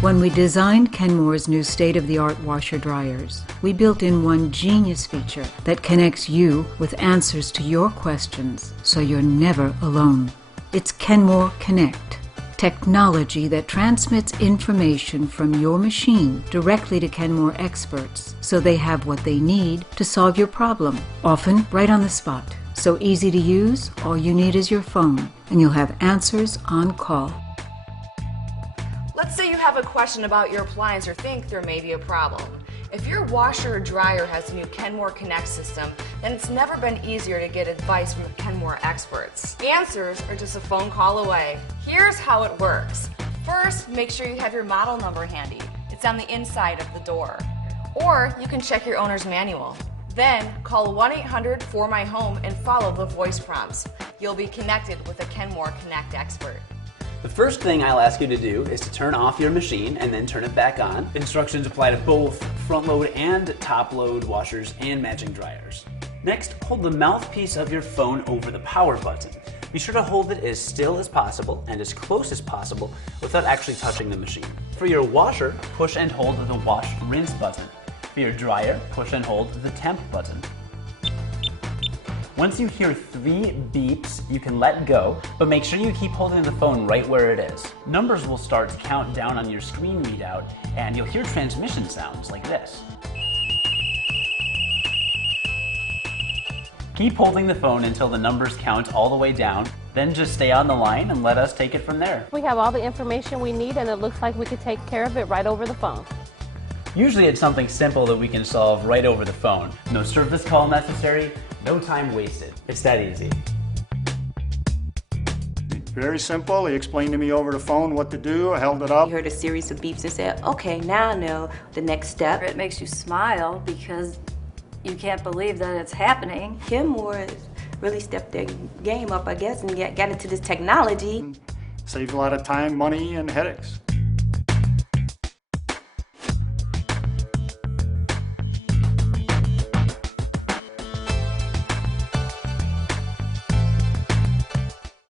When we designed Kenmore's new state-of-the-art washer-dryers, we built in one genius feature that connects you with answers to your questions so you're never alone. It's Kenmore Connect, technology that transmits information from your machine directly to Kenmore experts so they have what they need to solve your problem, often right on the spot. So easy to use, all you need is your phone, and you'll have answers on call. Let's say you have a question about your appliance or think there may be a problem. If your washer or dryer has a new Kenmore Connect system, then it's never been easier to get advice from Kenmore experts. The answers are just a phone call away. Here's how it works. First, make sure you have your model number handy. It's on the inside of the door. Or you can check your owner's manual. Then call 1-800-4MY-HOME and follow the voice prompts. You'll be connected with a Kenmore Connect expert. The first thing I'll ask you to do is to turn off your machine and then turn it back on. Instructions apply to both front load and top load washers and matching dryers. Next, hold the mouthpiece of your phone over the power button. Be sure to hold it as still as possible and as close as possible without actually touching the machine. For your washer, push and hold the wash rinse button. For your dryer, push and hold the temp button. Once you hear 3 beeps, you can let go, but make sure you keep holding the phone right where it is. Numbers will start to count down on your screen readout, and you'll hear transmission sounds like this. Keep holding the phone until the numbers count all the way down, then just stay on the line and let us take it from there. We have all the information we need, and it looks like we could take care of it right over the phone. Usually it's something simple that we can solve right over the phone. No service call necessary, no time wasted. It's that easy. Very simple. He explained to me over the phone what to do. I held it up. You heard a series of beeps and said, okay, now I know the next step. It makes you smile because you can't believe that it's happening. Kenmore really stepped their game up, I guess, and got into this technology. Saved a lot of time, money, and headaches.